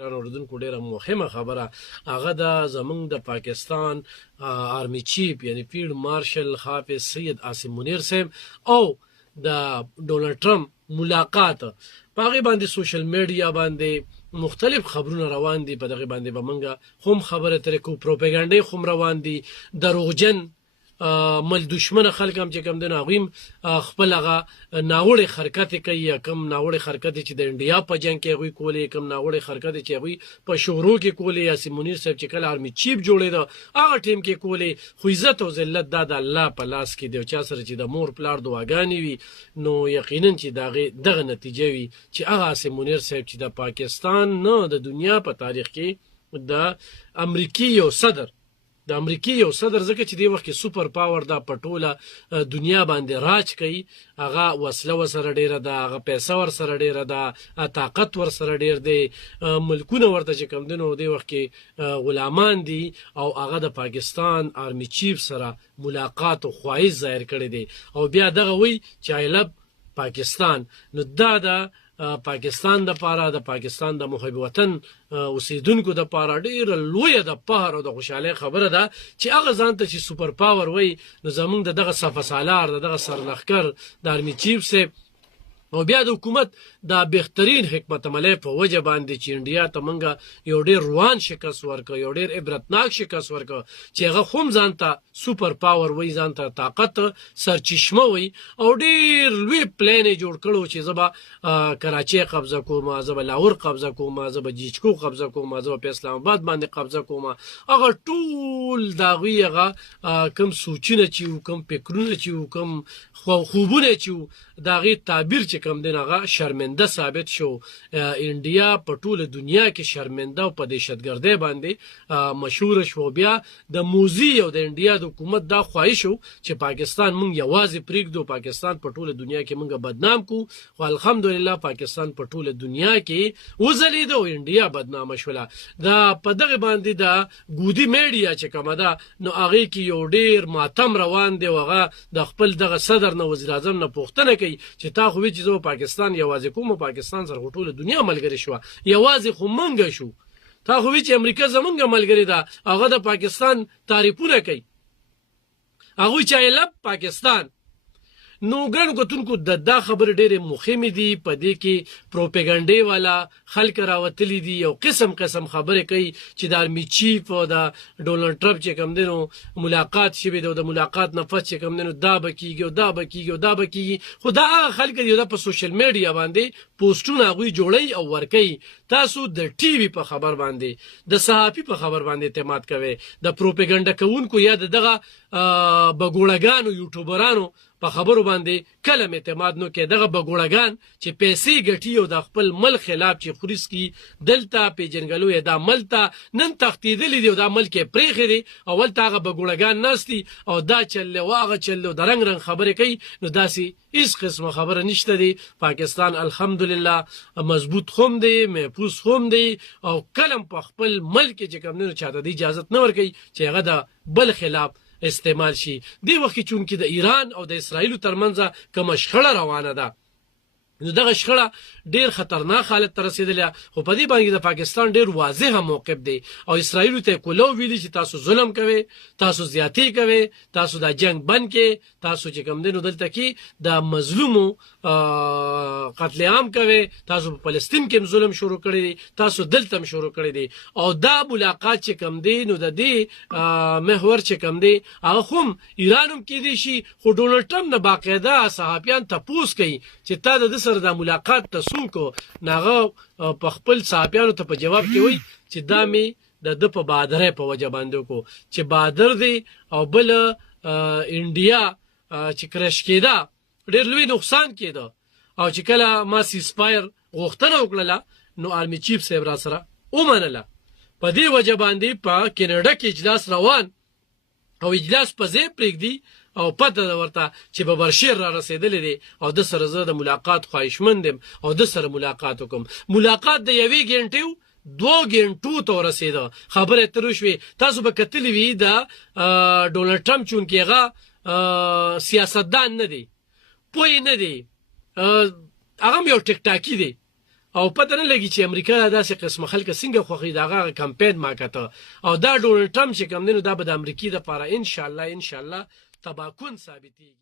ګران اوریدونکو ډیره مهمه خبره هغه د زمونږ د پاکستان آرمی چیف یعنی فیلډ مارشل حافظ سید عاصم منیر صاحب او د ډونلډ ټرمپ ملاقات په هغې باندې سوشل میډیا باندې مختلف خبرونه روان دي. په دغه باندې به موږ هم خبره ترې کوو، پروپاګانډې هم روان دي، دروغجن مل دشمن خلک هم چې کوم دي نو هغوی هم خپل هغه ناوړې حرکتې کوي، یا کوم ناوړې حرکتې چې د انډیا په جنګ کې هغوی کولې، کوم ناوړې حرکتې چې هغوی په شورو کې کولې. یاسین منیر صاحب چې کله آرمي چیف جوړېده هغه ټیم کې کولې. خو عزت او ذلت دا د الله په لاس کې دی، او چا سره چې د مور پلار دعاګانې وي نو یقینا چې دغه نتیجه وي چې هغه یاسین منیر صاحب چې د پاکستان نه د دنیا په تاریخ کې د امریکي یو صدر ځکه چې دی وخت کې سوپر پاور دا په ټوله دنیا باندې راج کوي، هغه وسله ورسره ډیره ده، هغه پیسه ورسره ډیره ده، طاقت ورسره ډیر دی، ملکونه ورته چې کوم دي نو دی وخت کې غلامان دي، او هغه د پاکستان آرمی چیف سره ملاقات او خواهش ظاهر کړی دی، او بیا دغه وی چې I love پاکستان. نو دا د پاکستان د پاره د پاکستان د محب وطن اوسیدونکو د پاره ډیره لویه د فخر او د خوشحالۍ خبره ده چې هغه ځان ته چې سوپر پاور وای نو زمونږ دغه صفه سالار دغه سرلښکر د آرمي چیف صاحب او بیا د حکومت دا بهترین حکمت عملی په وجه باندې چې انډیا ته موږ یو ډېر روان شکست ورکړ، یو ډېر عبرتناک شکست ورکړ چې هغه هم ځان ته سوپر پاور وایي، ځان ته طاقت سرچشمه وایي، او ډېر لوی پلان یې جوړ کړی چې زه به کراچۍ قبضه کوم، زه به لاهور قبضه کوم، زه به جیچکو قبضه کوم، زه به په اسلام آباد باندې قبضه کوم. هغه ټول د هغوی هغه کوم سوچونه چې وو، کوم فکرونه چې وو، کوم خوبونه چې وو، د هغې تعبیر چې کوم دی هغه شرمنده ثابت شو. انډیا په ټوله دنیا کې شرمنده او په دهشتګردۍ باندې مشهوره شو. بیا د موزي او د انډیا د حکومت دا خواهش و چې پاکستان مونږ یوازې پرېږدو، پاکستان په ټوله دنیا کې مونږ بدنام کو. خو الحمدلله پاکستان په ټوله دنیا کې وځلېده او انډیا بدنامه شوله. دا په دغه باندې د ګودي میډیا چې کومه ده نو هغې کې یو ډېر ماتم روان دی، او هغه د خپل دغه صدر نه وزیر اعظم نه پوښتنه کوي چې تا خو وی چې زه پاکستان یوازې کوم، پاکستان سره ټوله دنیا ملګرې شوه، یوازې خو منګه شو. تا خو وی چې امریکا زمونږ ملګرې ده، هغه د پاکستان تعریفونه کوي، هغوی چې I love پاکستان. نو ګرانو کتونکو دا خبرې ډېرې مهمې دي، په دې کې پروپاګانډې والا خلک راوتلي دي، او قسم قسم خبرې کوي چې د آرمي چیف او د ډونلډ ټرمپ چې کوم دی نو ملاقات شوی دی، او د ملاقات نه پس چې کوم دی نو دا به کېږي او دا به کېږي او دا به کېږي. خو دا هغه خلک دي دا په سوشل میډیا باندې پوسټونه هغوی جوړوي او ورکوي. تاسو د ټي وي په خبر باندې، د صحافي په خبر باندې اعتماد کوئ، د پروپاګانډه کوونکو یا د دغه بګوړګانو یوټیوبرانو په خبرو باندې کله اعتماد نو کې. دغه بګوړګان چې پیسې ګټي او د خپل ملک خلاف چې خوريس کی دلته پیجنګلو یې دا ملته نن تختیدلی دی او دا ملک یې پرېښی دی، اول ته هغه بګوړګان ناستی او دا چلې او هغه چلې او د رنګ رنګ خبرې کوي. نو داسې هیڅ قسمه خبره نشته دی. پاکستان الحمدلله مضبوط خوم دی، محفوظ خوم دی، او کلم په خپل ملک چې کوم دی نو چاته د اجازت نه ورکوي چې هغه د بل خلاف استعمال شي. دی وخت کې چونکې د ایران او د اسرائیلو ترمنځ کومه شخړه روانه ده، نو دغه شخړه ډېر خطرناک حالت ته رسېدلې، خو په دې باندې د پاکستان ډېر واضحه موقف دی، او اسرائیلو ته کولو ویلي چې تاسو ظلم کوئ، تاسو زیاتې کوئ، تاسو دا جنگ بند کړئ، تاسو چې کوم دی نو دلته کې د مظلومو قتل عام کوئ، تاسو په فلسطین کې هم ظلم شروع کړی دی، تاسو دلته هم شروع کړی دی. او دا ملاقات چې کوم دی نو د دې محور چې کوم دی هغه هم ایران هم کېدی شي، خو ډونلډ ټرمپ نه باقاعده صحافیان تپوس کوي چې تا د دا ملاقات ته څوک ناغه په خپل صحافیانو ته په جواب کې وایي چې دا مې د ده په بهادرۍ په وجه باندې وکړو چې بهادر دی، او بل انډیا چې کرش کېده ډېر لوی نقصان کېده. او چې کله ما سیسپایر غوښتنه وکړله نو آرمي چیف صاحب را سره ومنله. په دې وجه باندې په کینیډا کې اجلاس روان، او اجلاس په ځای پرېږدي، او پته ده ورته چې به برشیر را رسېدلی دی، او د سره زه د ملاقات خواهشمند یم او د سره ملاقات وکړم. ملاقات د 1 ګنټې 2 ګنټو ته ورسېده، خبرې اترې وشوې. تاسو به کتلي وي د ډونلډ ټرمپ چونکې هغه سیاستدان نه دی، پوه نه دی، هغه هم یو ټیک ټاکي دی، او پته نه لګي چې امریکا داسې قسم خلک څنګه خوخي دغه کمپاین ما کته او دا ډونلډ ټرمپ چې کوم دینو دا به د امریکای د لپاره ان شاء الله تباکون ثابتېږي.